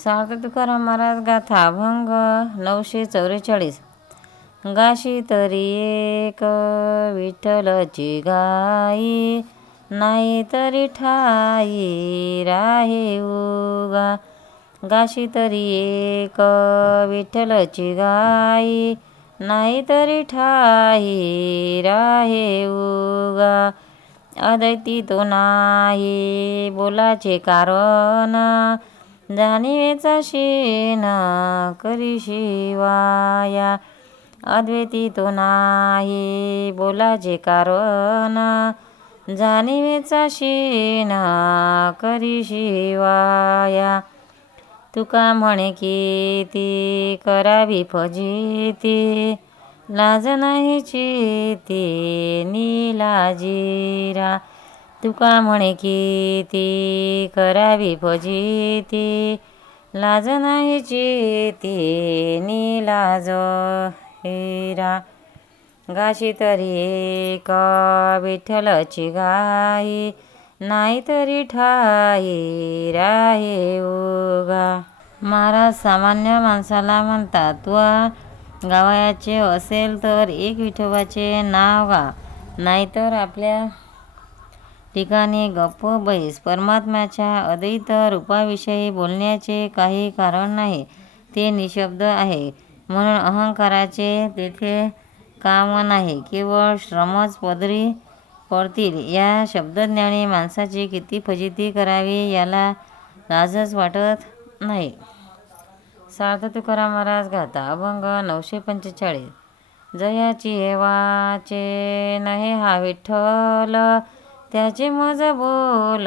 सार्थ तुकाराम महाराज गाथा अभंग नऊशे चौवेचाळीस गाशी तरी एक विठ्ठलची गाई नाही तरी ठाई राहे उगा. गाशी तरी एक विठ्ठलची गाई नाही तरी ठाई राहे उगा. अदैती तो नाही बोलाचे कारण जाणीवेचा शीना करी शिवाया. अद्वैती तो नाही बोलाचे कारण. जाणीवेचा शीना करी शिवाया. तुका म्हणे की ती करावी फजिती. लाज नाही चिती नीलाजीरा तुका म्हणे की ती करावी फजिती लाज नाही चिती नीलाज हिरा. गाशी तरी एक विठ्ठलची गाई नाही तरी ठाई राहे उगा. महाराज सामान्य माणसाला म्हणतात तू गावायाचे असेल तर एक विठोबाचे नाव गा नाहीतर आपल्या ठिकाणी गप्प बैस. परमात्म्याच्या अद्वैत रूपाविषयी बोलण्याचे काही कारण नाही. ते निशब्द आहे. म्हणून अहंकाराचे तेथे काम नाही. केवळ श्रमच पदरी पडतील. या शब्दज्ञाने माणसाची किती फजिती करावी याला लाजच वाटत नाही. सार्थ तुकाराम महाराज गाता अभंग नऊशे पंचेचाळीस. जयाची हेवाचे नहे हा विठ्ठल त्याचे मज बोल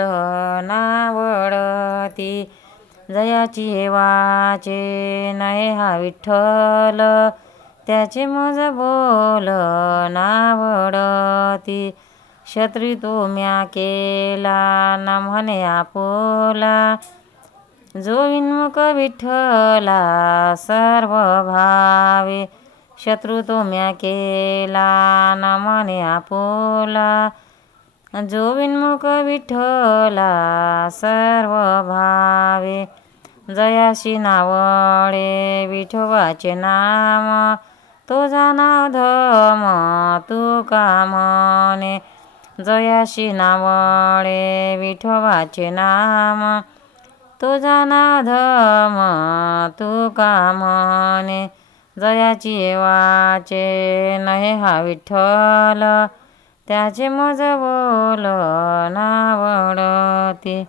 नावडती. जयाची वाचे नहे हा विठ्ठल. त्याचे मज बोल नावडती. शत्री तो म्या केला ना म्हणे आपोला जो विन्मुख विठ्ठला सर्व भावे. शत्रू तो म्या केला ना म्हणे आपोला जो विनमुख विठ्ठला सर्व भावे जयाशी नावळे विठोबाचे नाम. तो जाना धम तू कामने जयाशी नावळे विठोबाचे नाम. तो जाना धम तू कामने जयाची वाचे नहे हा विठ्ठल. त्याचे मज बोल नावडते.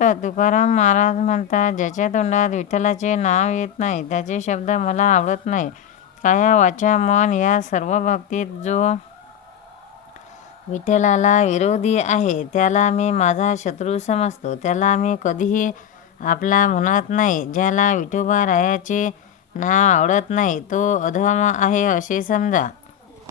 तर तुकाराम महाराज म्हणतात ज्याच्या तोंडात विठ्ठलाचे नाव येत नाही त्याचे शब्द मला आवडत नाही. काया वाचा मन या सर्व बाबतीत जो विठ्ठलाला विरोधी आहे त्याला मी माझा शत्रू समजतो. त्याला मी कधीही आपला म्हणत नाही ज्याला विठोबा रायाचे नाव आवडत नाही तो अधम आहे असे समजा.